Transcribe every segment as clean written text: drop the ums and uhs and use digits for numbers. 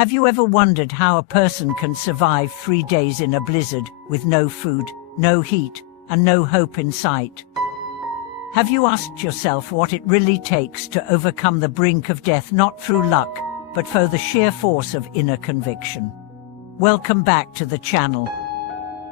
Have you ever wondered how a person can survive 3 days in a blizzard with no food, no heat, and no hope in sight? Have you asked yourself what it really takes to overcome the brink of death, not through luck, but for the sheer force of inner conviction? Welcome back to the channel.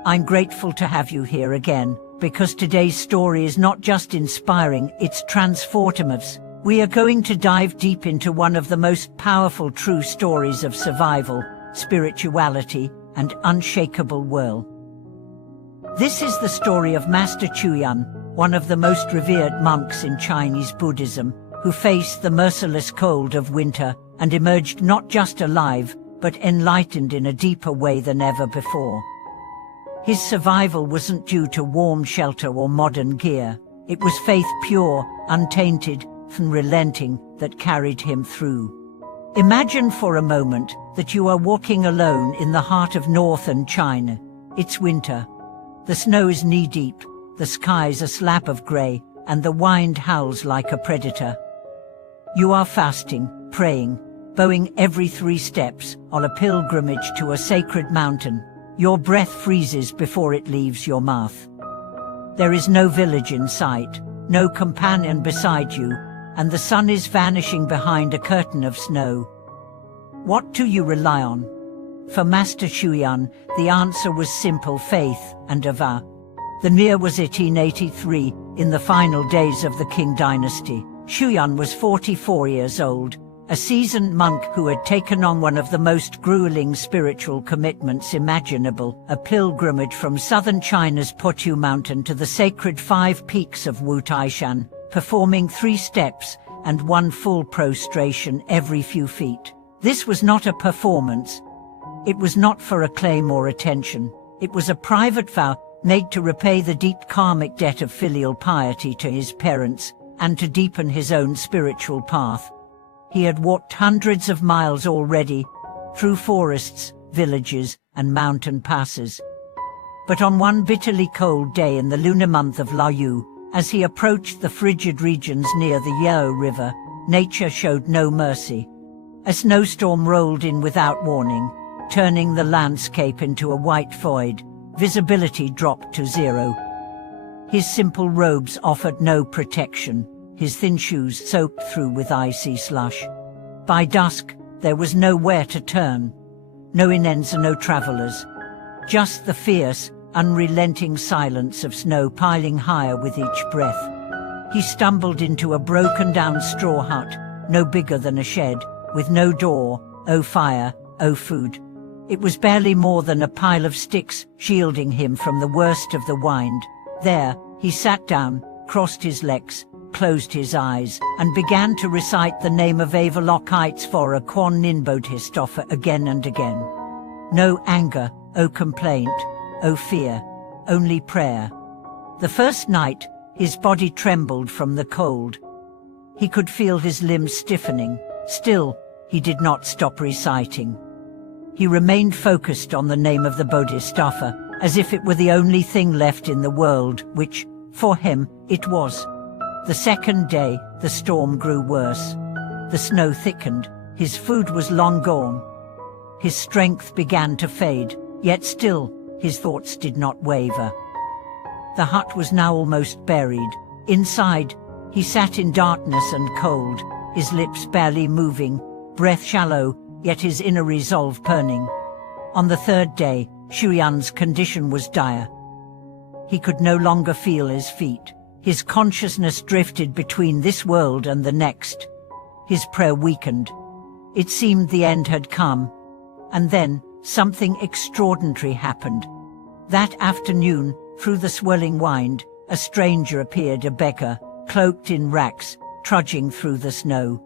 I'm grateful to have you here again, because today's story is not just inspiring, it's transformative. We are going to dive deep into one of the most powerful true stories of survival, spirituality, and unshakable will. This is the story of Master Chuyan, one of the most revered monks in Chinese Buddhism, who faced the merciless cold of winter and emerged not just alive, but enlightened in a deeper way than ever before. His survival wasn't due to warm shelter or modern gear. It was faith, pure, untainted, and relenting, that carried him through. Imagine for a moment that you are walking alone in the heart of northern China. It's winter. The snow is knee-deep, the sky's a slab of grey, and the wind howls like a predator. You are fasting, praying, bowing every 3 steps on a pilgrimage to a sacred mountain. Your breath freezes before it leaves your mouth. There is no village in sight, no companion beside you, and the sun is vanishing behind a curtain of snow. What do you rely on? For Master Chuyan, the answer was simple: faith and a vow. The year was 1883, in the final days of the Qing dynasty. Chuyan was 44 years old, a seasoned monk who had taken on one of the most grueling spiritual commitments imaginable, a pilgrimage from southern China's Pathtopeace mountain to the sacred 5 peaks of Wutaishan, performing 3 steps and 1 full prostration every few feet. This was not a performance. It was not for acclaim or attention. It was a private vow made to repay the deep karmic debt of filial piety to his parents and to deepen his own spiritual path. He had walked hundreds of miles already, through forests, villages, and mountain passes. But on one bitterly cold day in the lunar month of Laoyu, as he approached the frigid regions near the Yao River, nature showed no mercy. A snowstorm rolled in without warning, turning the landscape into a white void. Visibility dropped to 0. His simple robes offered no protection, his thin shoes soaked through with icy slush. By dusk, there was nowhere to turn. No inns and no travelers. Just the fierce, unrelenting silence of snow piling higher with each breath. He stumbled into a broken-down straw hut, no bigger than a shed, with no door, no fire, no food. It was barely more than a pile of sticks, shielding him from the worst of the wind. There, he sat down, crossed his legs, closed his eyes, and began to recite the name of Avalokitesvara Kwan Ninbodhistofa again and again. No anger, no complaint, no fear, only prayer. The first night, his body trembled from the cold. He could feel his limbs stiffening. Still, he did not stop reciting. He remained focused on the name of the Bodhisattva, as if it were the only thing left in the world, which, for him, it was. The second day, the storm grew worse. The snow thickened, his food was long gone. His strength began to fade, yet still, his thoughts did not waver. The hut was now almost buried. Inside, he sat in darkness and cold, his lips barely moving, breath shallow, yet his inner resolve burning. On the 3rd day, Chuyan's condition was dire. He could no longer feel his feet. His consciousness drifted between this world and the next. His prayer weakened. It seemed the end had come. And then, something extraordinary happened. That afternoon, through the swirling wind, a stranger appeared, a beggar, cloaked in rags, trudging through the snow.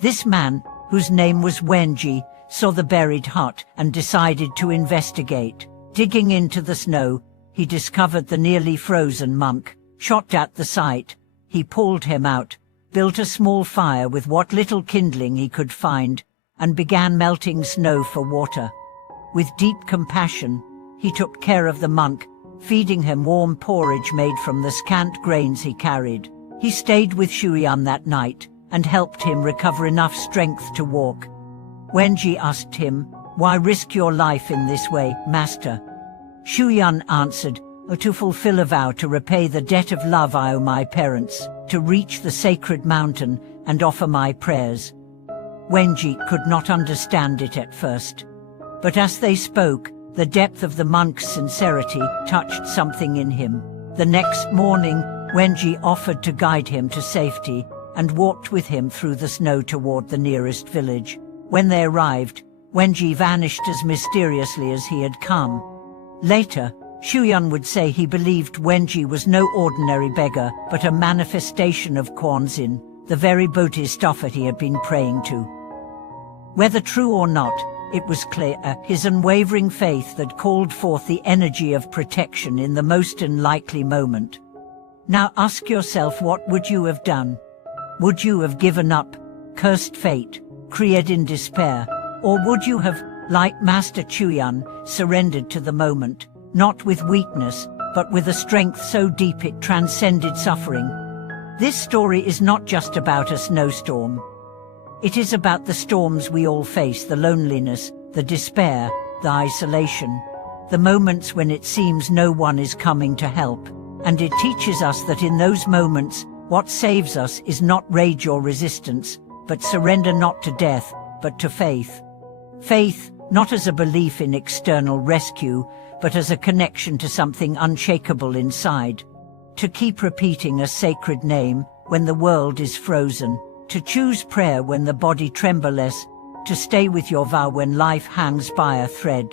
This man, whose name was Wenji, saw the buried hut and decided to investigate. Digging into the snow, he discovered the nearly frozen monk. Shocked at the sight, he pulled him out, built a small fire with what little kindling he could find, and began melting snow for water. With deep compassion, he took care of the monk, feeding him warm porridge made from the scant grains he carried. He stayed with Chuyan that night and helped him recover enough strength to walk. Wenji asked him, "Why risk your life in this way, master?" Shuyan answered, "To fulfill a vow to repay the debt of love I owe my parents, to reach the sacred mountain and offer my prayers." Wenji could not understand it at first. But as they spoke, the depth of the monk's sincerity touched something in him. The next morning, Wenji offered to guide him to safety and walked with him through the snow toward the nearest village. When they arrived, Wenji vanished as mysteriously as he had come. Later, Shuyan would say he believed Wenji was no ordinary beggar, but a manifestation of Kwanzin, the very Bodhisattva he had been praying to. Whether true or not, it was clear his unwavering faith that called forth the energy of protection in the most unlikely moment. Now ask yourself, what would you have done? Would you have given up, cursed fate, cried in despair, or would you have, like Master Chuyan, surrendered to the moment, not with weakness, but with a strength so deep it transcended suffering? This story is not just about a snowstorm. It is about the storms we all face, the loneliness, the despair, the isolation, the moments when it seems no one is coming to help. And it teaches us that in those moments, what saves us is not rage or resistance, but surrender, not to death, but to faith. Faith, not as a belief in external rescue, but as a connection to something unshakable inside. To keep repeating a sacred name when the world is frozen. To choose prayer when the body trembles. To stay with your vow when life hangs by a thread.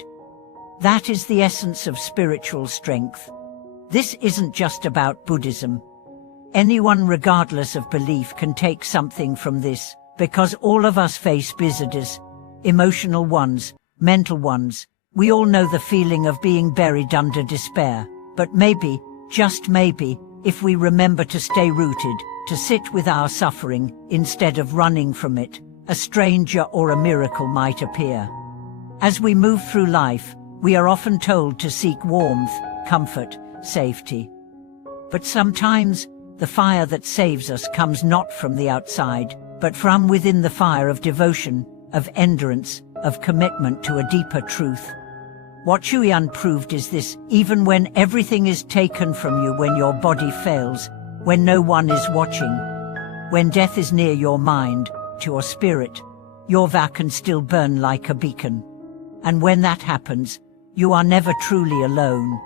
That is the essence of spiritual strength. This isn't just about Buddhism. Anyone, regardless of belief, can take something from this, because all of us face blizzards, emotional ones, mental ones. We all know the feeling of being buried under despair, but maybe, just maybe, if we remember to stay rooted, to sit with our suffering, instead of running from it, a stranger or a miracle might appear. As we move through life, we are often told to seek warmth, comfort, safety. But sometimes, the fire that saves us comes not from the outside, but from within, the fire of devotion, of endurance, of commitment to a deeper truth. What Chuyan proved is this: even when everything is taken from you, when your body fails, when no one is watching, when death is near your mind, to your spirit, your vow can still burn like a beacon. And when that happens, you are never truly alone.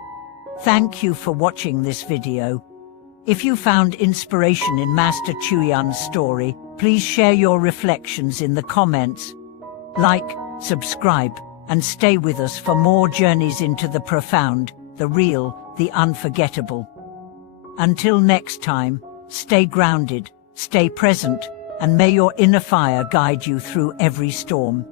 Thank you for watching this video. If you found inspiration in Master Chuyan's story, please share your reflections in the comments. Like, subscribe, and stay with us for more journeys into the profound, the real, the unforgettable. Until next time, stay grounded, stay present, and may your inner fire guide you through every storm.